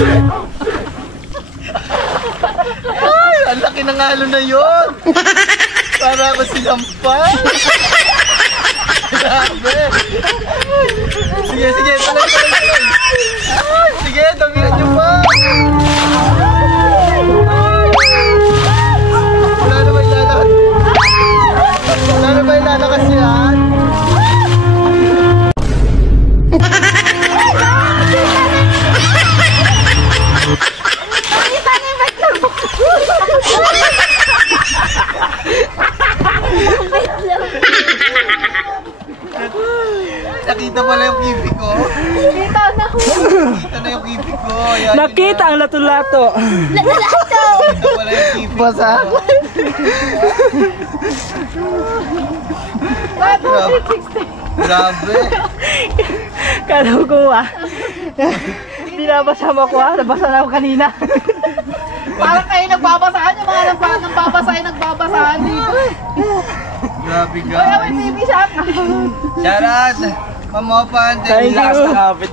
Ay, ang laki ng halo na yun. Para ako silampan. Grabe. Sige, sige, tuloy. Sige, damihan nyo pa. Wala na ba ilalakas yan? Nakita pala yung kibig ko. Nakita na yung kibig ko. Ayan, nakita ang lato-lato. Lato! nakita pala yung kibig ko. Basa. Grabe. Kala ko hindi nabasa mo ko nabasa na ako kanina. Parang kayo nagbabasahan yung mga nagbabasahan dito. Grabe Kaya may guys. TV siya. Sharat. Mamopan. Thank you. Grabe.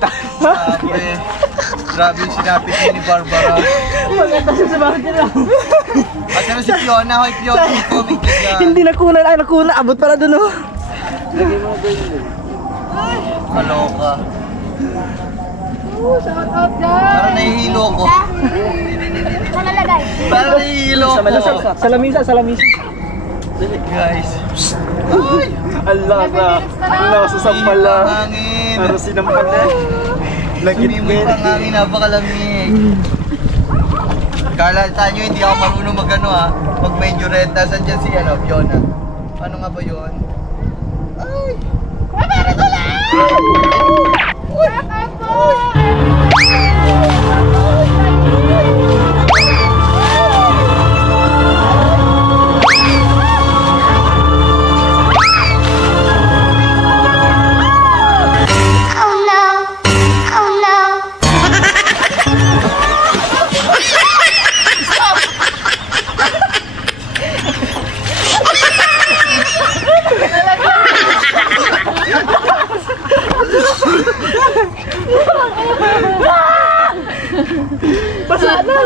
Grabe yung sinapit ni Barbara. Maganda siya sa bakit nila. At ano si Fiona? Hoy Fiona, comment ka dyan. Hindi nakuna. Ay nakuna. Abot pala dun oh. Kaloka. Shout out guys! Parang nahihilo ko. Nakalagay. Parang nahihilo ko. Sa lamisa. Guys. Allah sa sampala. Hangin. Pero sinampan na. Sumimoy pang hangin, napakalamig. Kala nyo hindi ako marunong magano ha. Pag medyo red, nasan dyan si Fiona. Ano nga ba yun? Ay! Meron ko lang! Shout out po! Basa na.